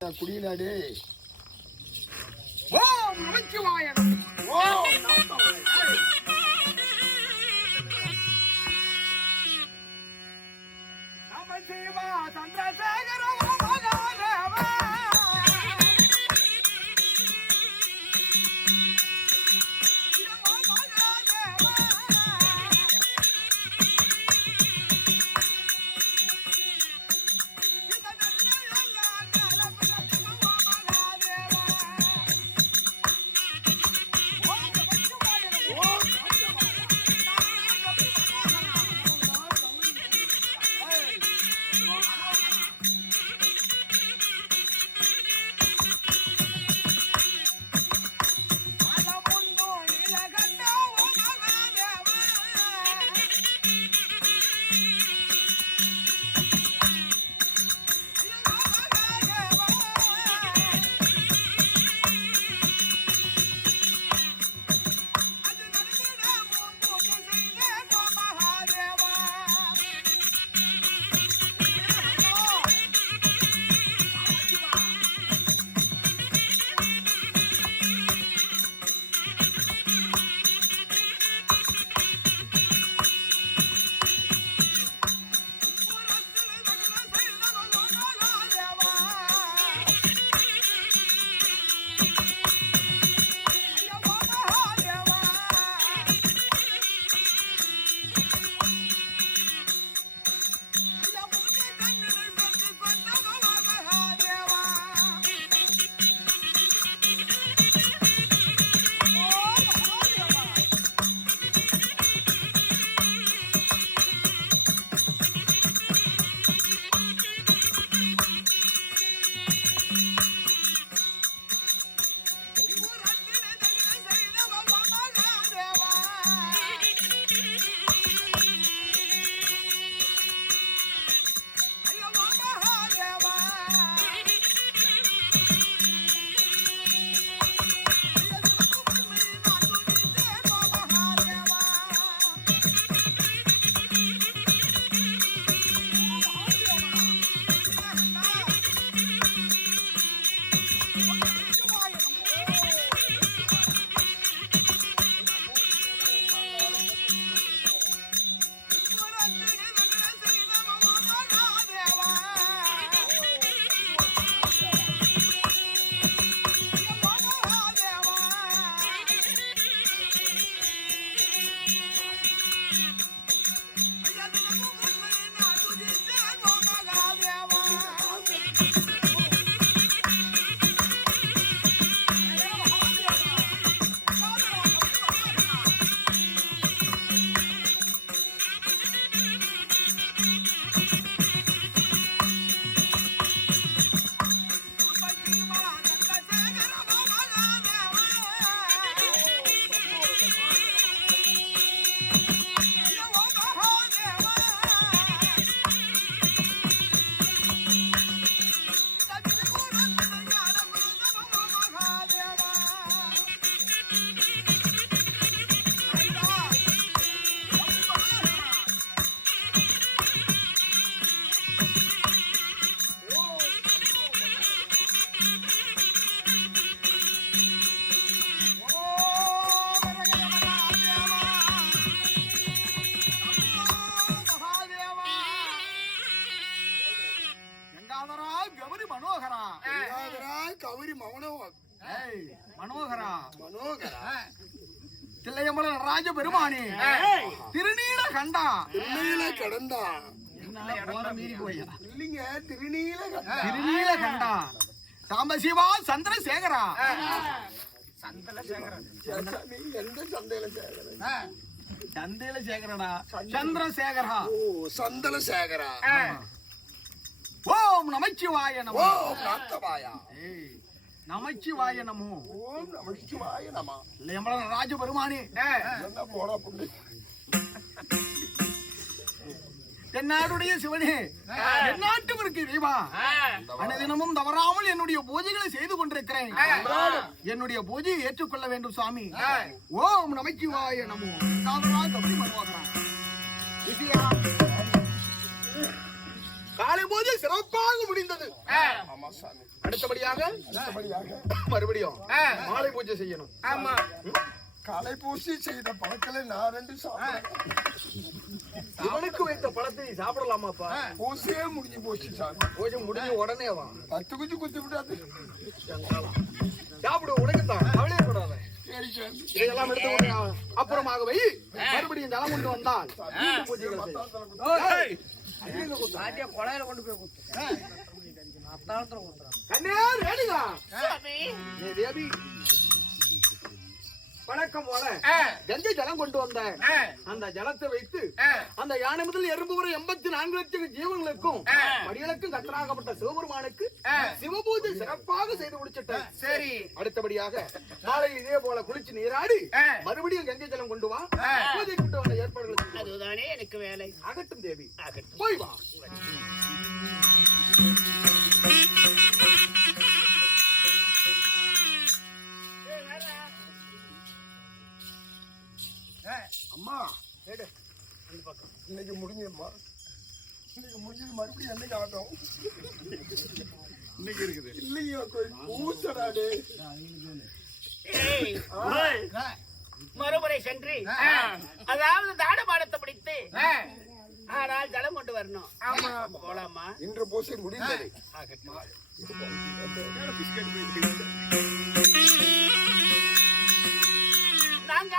குடியினாடே ஓம் நமச்சிவாய ஓம் நமச்சிவாய நமசிவா சந்திரசேகர மகாதேவா மனோகரா தில்லையம்பல நடராஜ பெருமானே திருநீல கண்டா திருநீல கடந்தா இல்லைங்க திருநீல கண்டா சாம்பசிவா சந்திரசேகரா எந்த சந்தையில சந்தையில சேகரடா சந்திரசேகரா சந்தனசேகரா ஓம் நமச்சிவாய நமோ ஓம் நாத்தவாயா நமச்சிவாய நமோ ஓம் நமச்சிவாய நம இல்லையம்பல நடராஜ பெருமானே என்ன போடா புள்ளி தென்னாடுடைய சிவனே எந்நாட்டுமிருக்கு தெய்வா அனுதினமும் தவறாமல் என்னுடைய பூஜைகளை செய்து கொண்டிருக்கிறேன். என்னுடைய பூஜையை ஏற்றுக்கொள்ள வேண்டும் சுவாமி. ஓம் நமச்சிவாய நமோ. காலை பூஜை சிறப்பாக முடிந்தது. அடுத்தபடியாக மறுபடியும் மாலை பூஜை செய்யணும். ஆமா. காலை பூசி செய்த பழக்கலை நான் 2 சாப்பிடுறேன். இவனுக்கு வைத்த பழத்தை சாப்பிடலாமாப்பா? பூசியே முடிஞ்சு போச்சு சார். பூஜை முடிஞ்ச உடனே வா. 10 குச்சி குத்தி விடாது. சாப்பிடு, உனக்குத்தான், கவலையப்படாத. சரி சார். இதெல்லாம் எடுத்து கொண்டு அப்புறமாக வை. மறுபடியும் ஜலம் கொண்டு வந்தால் பூஜைகள் செய். கொலையில கொண்டு போய் குத்து. கண்ணே ரேடிகா, நீ தேவி வணக்கம் போல கங்கை ஜலம் கொண்டு வந்த அந்த ஜலத்தை வைத்து அந்த யானை முதல் எறும்பு வரை 84 லட்சம் ஜீவன்களுக்கும் மடிகளுக்கும் கத்தராகப்பட்ட சிவபெருமானுக்கு சிவபூஜை சிறப்பாக செய்து முடிச்சிட்டேன். சரி. அடுத்தபடியாக மாலை இதே போல குளிச்சு நீராடி மறுபடியும் கங்கை ஜலம் கொண்டு வா. பூஜை கொண்டு வந்த ஏற்பாடுகள் அதுதானே எனக்கு வேலை. ஆகட்டும் தேவி, போய் வா. அம்மா இன்னைக்கு முடிஞ்சுமா? இன்னைக்கு முடிஞ்சது. மறுபடியும் என்னைக்கு ஆட்டம்? இன்னைக்கு இருக்குது இல்லையா? பூசடாடே. மறுமுறை சென்று அதாவது தானபாடத்தை பிடித்து ஆனால் ஜலம் கொண்டு வரணும். ஆமா. போலாமா? இன்று பூசை முடிந்தது. நாங்க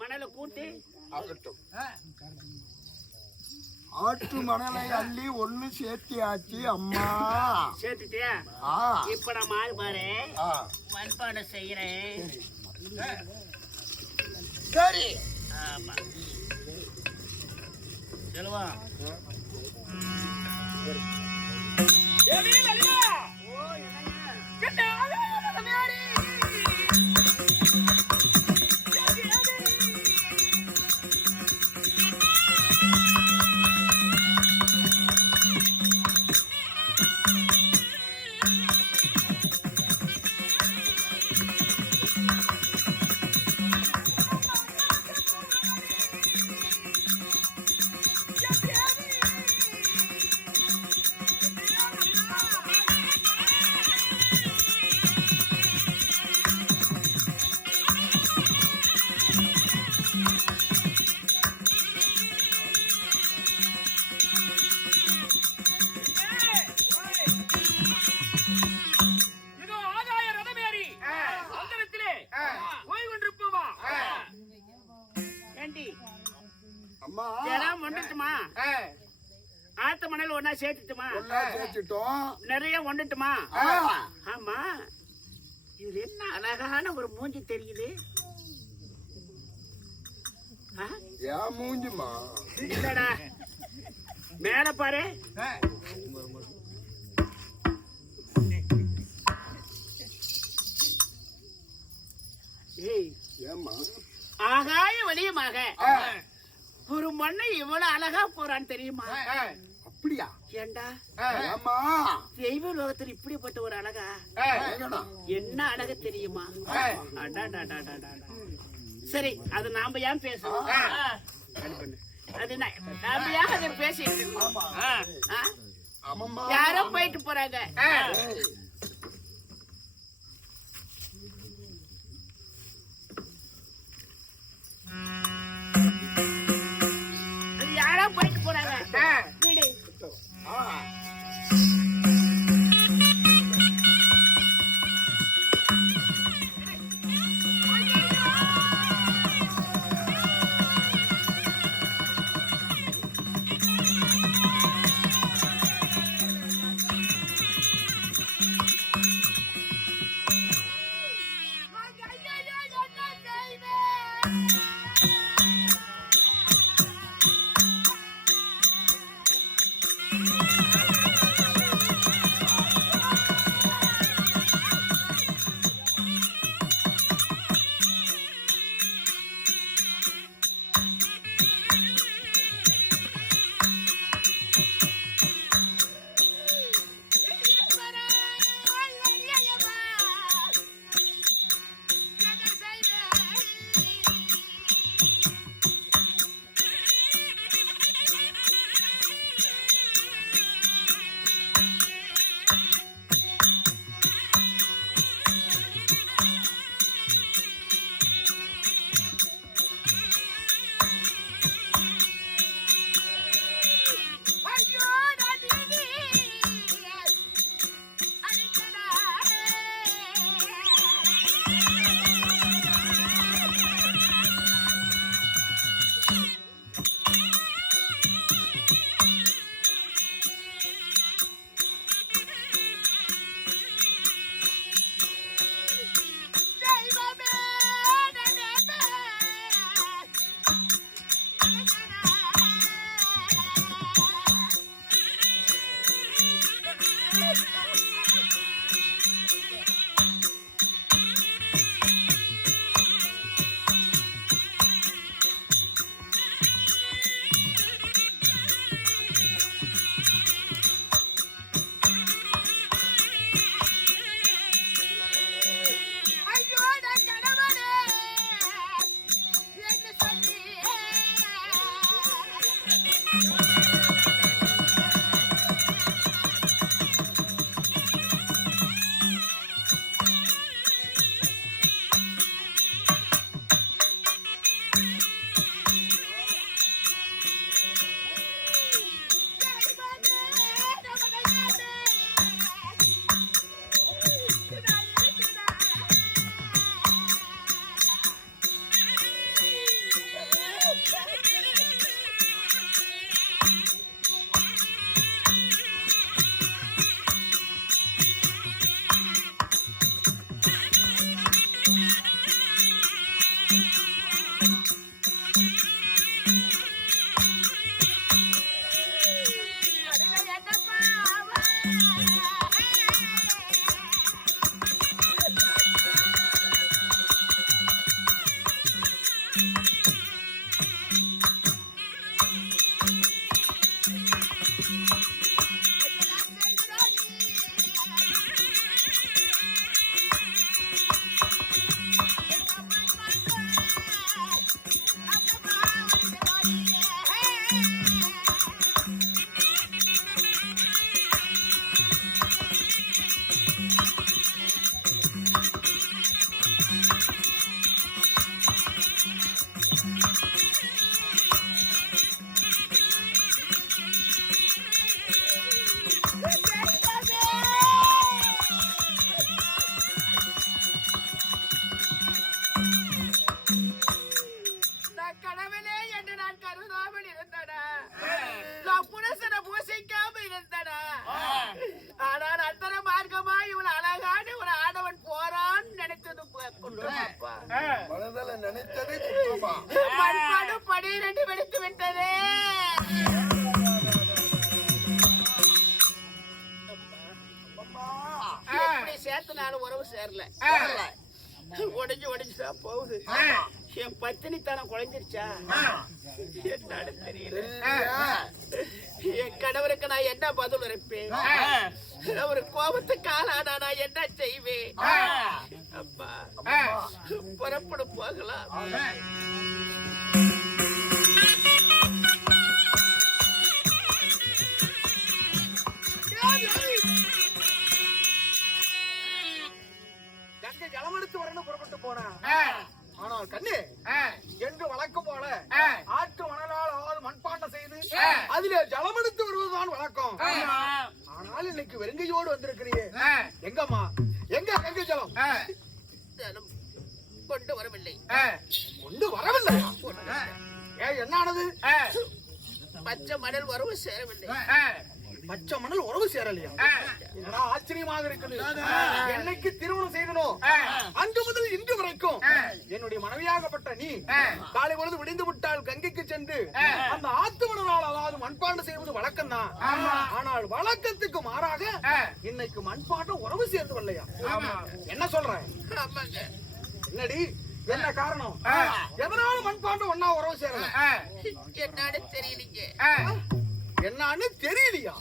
மணலை கூட்டி ஆகட்டும். ஆற்று மணலை அள்ளி ஒண்ணு சேர்த்தியாச்சு அம்மா. சேர்த்துட்டியா? இப்ப நான் மாறு பாரு மண்பானை செய்யறேன். சரி. ஆமா செல்வா. ஆத்த மணல் ஒன்னா சேர்த்துட்டுமா? நிறைய ஒண்டுட்டுமா? ஆமா. இது என்ன அழகான ஒரு மூஞ்சி தெரியுது. மூஞ்சிமா இல்லடா, மேல பாரு. ஆகாய வலியமாக ஒரு மண்ணை இவ்வளவு அழகா போறான்னு தெரியுமா? அப்படியா? ஏண்டா தெய்வ லோகத்தில் இப்படிப்பட்ட ஒரு அழகா? என்ன அழகு தெரியுமா? சரி, அது நாம ஏன் பேசுவோம்? அது நாம ஏன் அதை பேசி யாரோ போயிட்டு போறாங்க. மனதில் நினைத்தது குற்றமா? படி ரெண்டு வெடித்து விட்டதே. சேர்த்தனால உறவு சேரல, உடைஞ்சு உடைஞ்சுதான் போகுது. என் பத்தினித்தனம் குறைஞ்சிருச்சா என்னன்னு தெரியல. என் கணவருக்கு நான் என்ன பதில் உரைப்பேன்? ஒரு கோபத்துக்கு ஆளானா நான் என்ன செய்வேன்? அப்பா புறப்பட போகலாம். கங்கை ஜலமெடுத்து வரணும் புறப்பட்டு போனா. ஆனால் கண்ணே, என்று வழக்கம் போல ஆற்று மணலால் அதாவது மண்பாண்டம் செய்து அதிலே ஜலமெடுத்து வருவதுதான் வழக்கம். ஆனால் இன்னைக்கு வெறுங்கையோடு வந்திருக்கிறியே, எங்கம்மா எங்க கங்கை ஜலம்? கொண்டு வரவில்லை. கொண்டு வரவில்லையா? ஏன் என்ன ஆனது? பச்சை மணல் வரவு சேரவில்லை. பச்சை மணல் உறவு சேரலையா? என்னடா ஆச்சரியமாக இருக்குது. என்னைக்கு திருமணம் செய்தனோ அன்று முதல் இன்று வரைக்கும் என்னுடைய மனைவியாகப்பட்ட நீ காலை பொழுது விடிந்து விட்டால் கங்கைக்கு சென்று அந்த ஆத்து மணலால் அதாவது மண்பாண்டம் செய்வது வழக்கம் தான். ஆனால் வழக்கத்துக்கு மாறாக இன்னைக்கு மண்பாண்டம் உறவு சேர்ந்து வரலையா? என்ன சொல்ற? என்னடி என்ன காரணம்? எதனால மண்பாண்டம் ஒன்னா உறவு சேரல? என்னன்னு தெரியலீங்க. என்னன்னு தெரியலையா?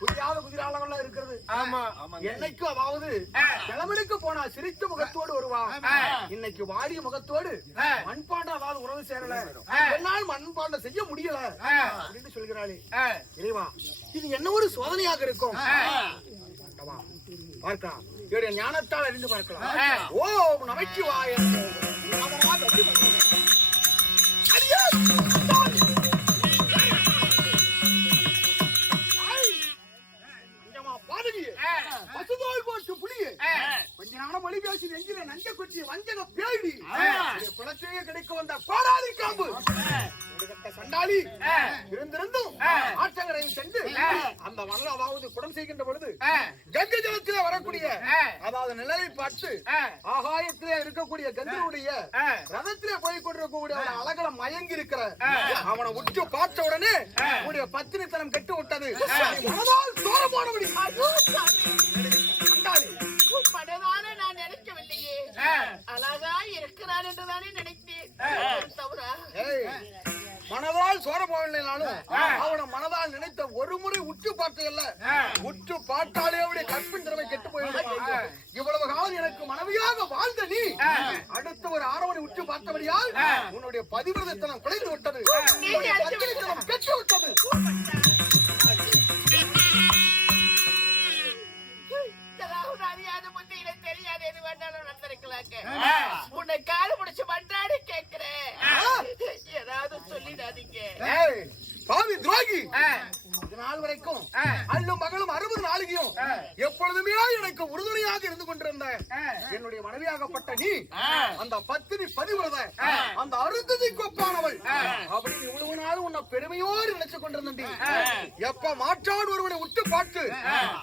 புரியாத குதிராளங்கள்லாம் இருக்கிறது. ஆமா, என்னைக்கு அதாவது கிளம்பலுக்கு போனா சிரித்த முகத்தோடு வருவா, இன்னைக்கு வாடிய முகத்தோடு மண்பாண்டம் அதாவது உறவு சேரல, என்னால் மண்பாண்டம் செய்ய முடியல அப்படின்னு சொல்கிறாளே. இறைவா, இது என்ன ஒரு சோதனையாக இருக்கும்? பார்க்கலாம், இவருடைய ஞானத்தால் அறிந்து பார்க்கலாம். ஓம் நமச்சிவாய. பசுதோல் போட்டு புளியே கொஞ்ச நாள மொழி பேசி நெஞ்சில நஞ்ச குச்சி வஞ்சக பேடி குளத்தையே கிடைக்க வந்த கோடாலி காம்பு சண்டாளி இருந்திருந்தும் ஆற்றங்கரையில் சென்று அந்த மணல் அதாவது குடம் செய்கின்ற பொழுது கங்கை ஜலத்திலே வரக்கூடிய அதாவது நிலையை பார்த்து ஆகாயத்திலே இருக்கக்கூடிய கங்கனுடைய ரதத்திலே போய் கொண்டிருக்கக்கூடிய அழகல மயங்கி இருக்கிற அவனை உற்று பார்த்த உடனே உடைய பத்தினித்தனம் கெட்டு விட்டது. மனதால் தோற போட முடியும். நான் நினைக்கவில்லையே, அழகா இருக்கிறார் என்றுதானே நினைத்தேன். மனதால் சோர போகலைனாலும் அவனை மனதால் நினைத்த ஒரு முறை உற்று பார்த்ததில்ல. உற்று பார்த்தாலே அவருடைய கற்பின் திறமை கெட்டு போயிடும். இவ்வளவு காலம் எனக்கு மனைவியாக வாழ்ந்த நீ அடுத்த ஒரு ஆரவனை உற்று பார்த்தபடியால் உன்னுடைய பதிவிரதத்தனம் குறைந்து விட்டது, கெட்டு விட்டது. உன்னை கால முடிச்சு மன்றாடி கேட்கிறேன், ஏதாவது சொல்லிடாதீங்க. பாவி துரோகி, நாள் வரைக்கும் அல்லும் மகளும் 60 நாளிகையும் எப்பொழுதுமே எனக்கு உறுதுணையாக இருந்து கொண்டிருந்த என்னுடைய மனைவியாகப்பட்ட நீ அந்த பத்தினி பதிவிரத அந்த அருந்ததி கொப்பான அப்படின்னு இவ்வளவு நாள் உன்னை பெருமையோடு நினைச்சு கொண்டிருந்தேன். எப்ப மாற்றாடு ஒருவனை உற்று பார்த்து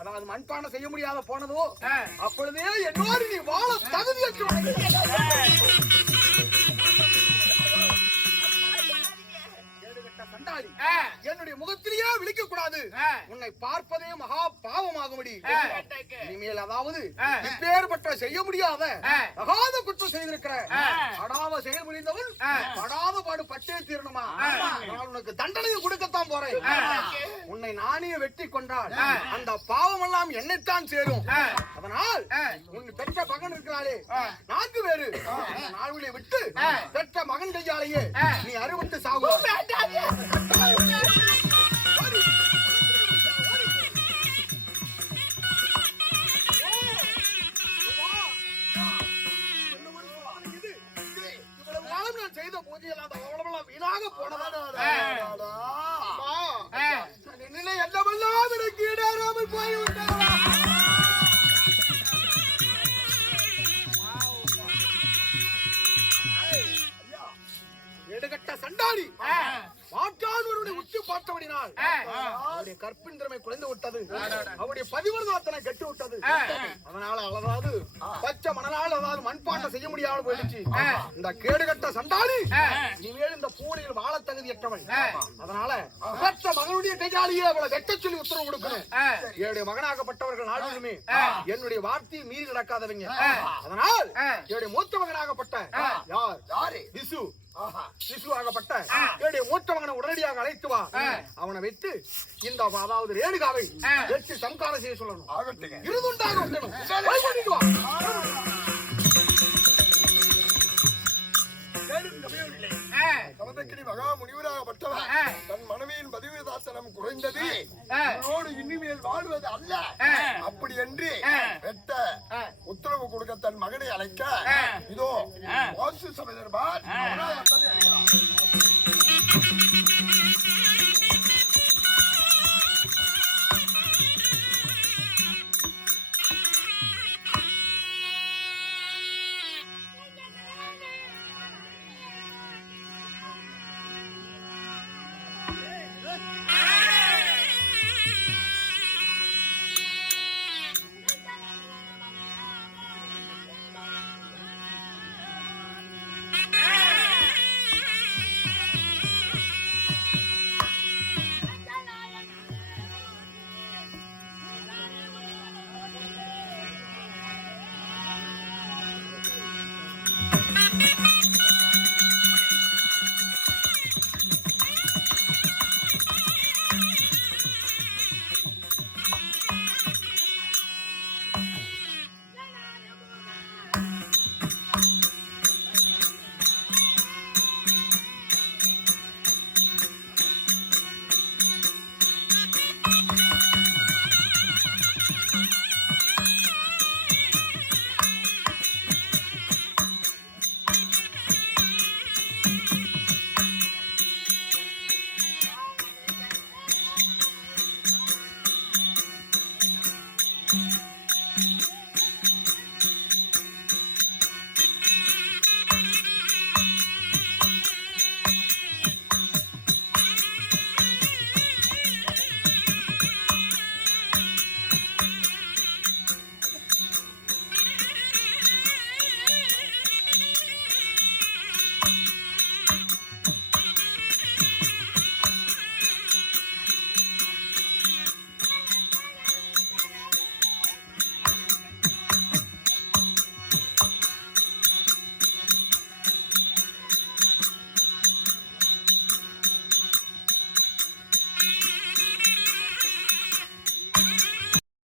அதாவது மண்பானை செய்ய முடியாத போனதோ அப்பொழுதே என்னோடு நீ வாழ தகுதியற்ற என்னுடைய முகத்திலேயே விழிக்க கூடாது. உன்னை பார்ப்பதே மகா பாவமாகும்படி இனிமேல் அதாவது இப்பேற்பட்ட செய்ய முடியாத அகாத குற்றம் செய்திருக்கிற அடாத செயல் புரிந்தவன் படாத பாடு பட்டே தீரணுமா? நான் உனக்கு தண்டனையை கொடுக்கத்தான் போறேன். உன்னை நானே வெட்டி கொண்டால் அந்த பாவம் எல்லாம் என்னைத்தான் சேரும். அதனால் உன் பெற்ற மகன் இருக்கிறாளே 4 பேரு நாள்களை விட்டு பெற்ற மகன் கையாலேயே நீ அறுபட்டு சாகு. நான் செய்த பூஜையெல்லாம் அவ்வளவு வீணாக போனதா என்னவெல்லாம் எனக்கு ஈடாராமல் போய்விட்டாரா? எடுகட்ட சண்டாளி மாற்றாடுவருடைய உச்சி பார்த்தபடினால் அவருடைய கற்பின் திறமை குறைந்து விட்டது. அவருடைய பதிவர்தாத்தனை கெட்டு விட்டது. அதனால அதாவது பச்சை மணலால் அதாவது மண்பாட்டை செய்ய முடியாமல் போயிடுச்சு. இந்த கேடுகட்ட சண்டாளி இனிமேல் இந்த பூனையில் வாழ தகுதியற்றவன். அதனால பெற்ற மகனுடைய கையாளியே அவளை வெட்ட சொல்லி உத்தரவு கொடுக்கணும். என்னுடைய மகனாகப்பட்டவர்கள் நாடுமே என்னுடைய வார்த்தையை மீறி நடக்காதவங்க. அதனால் என்னுடைய மூத்த மகனாகப்பட்ட யார் விசு ஆகப்பட்ட என்னுடைய மூத்த மகனை உடனடியாக அழைத்து வா. அவனை வைத்து இந்த அதாவது ரேணுகாவை வெற்றி சம்காரம் செய்ய சொல்லணும். இருதுண்டாக மகா முனிவராகப்பட்டவர் தன் மனைவியின் பதிவுதாசனம் குறைந்தது இனிமேல் வாழ்வது அல்ல. அப்படி என்று வெட்ட உத்தரவு கொடுக்க தன் மகனை அழைக்க இதோ வாசு சபைதர்பார்